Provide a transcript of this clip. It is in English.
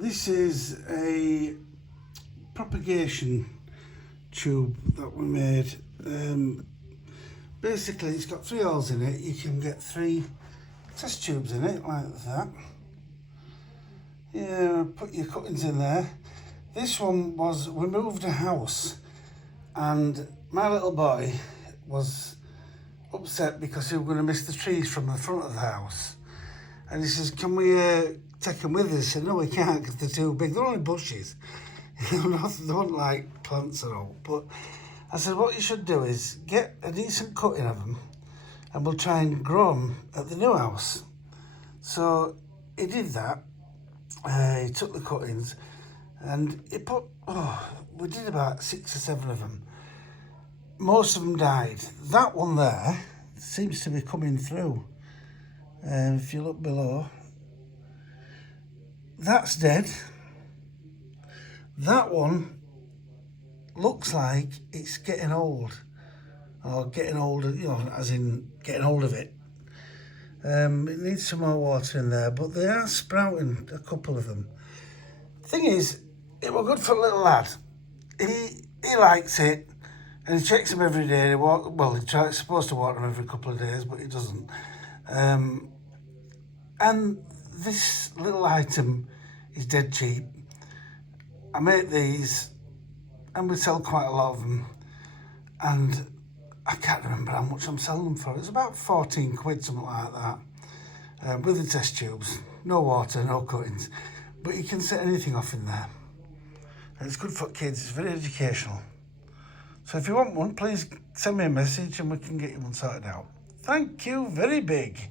This is a propagation tube that we made. Basically, it's got 3 holes in it. You can get 3 test tubes in it, like that. Yeah, put your cuttings in there. This one was, we moved a house, and my little boy was upset because he was going to miss the trees from the front of the house. And he says, can we take them with us? I said, no, we can't because they're too big. They're only bushes. They don't like plants at all. But I said, what you should do is get a decent cutting of them and we'll try and grow them at the new house. So he did that. He took the cuttings and he put, we did about 6 or 7 of them. Most of them died. That one there seems to be coming through. If you look below, that's dead. That one looks like it's getting old, or getting older, you know, as in getting hold of it. It needs some more water in there, but they are sprouting, a couple of them. Thing is, it was good for a little lad. He likes it, and he checks them every day. He's supposed to water them every couple of days, but he doesn't. And this little item is dead cheap. I make these, and we sell quite a lot of them, and I can't remember how much I'm selling them for. It's about 14 quid, something like that, with the test tubes. No water, no cuttings, but you can set anything off in there. And it's good for kids, it's very educational. So if you want one, please send me a message and we can get you one sorted out. Thank you very big.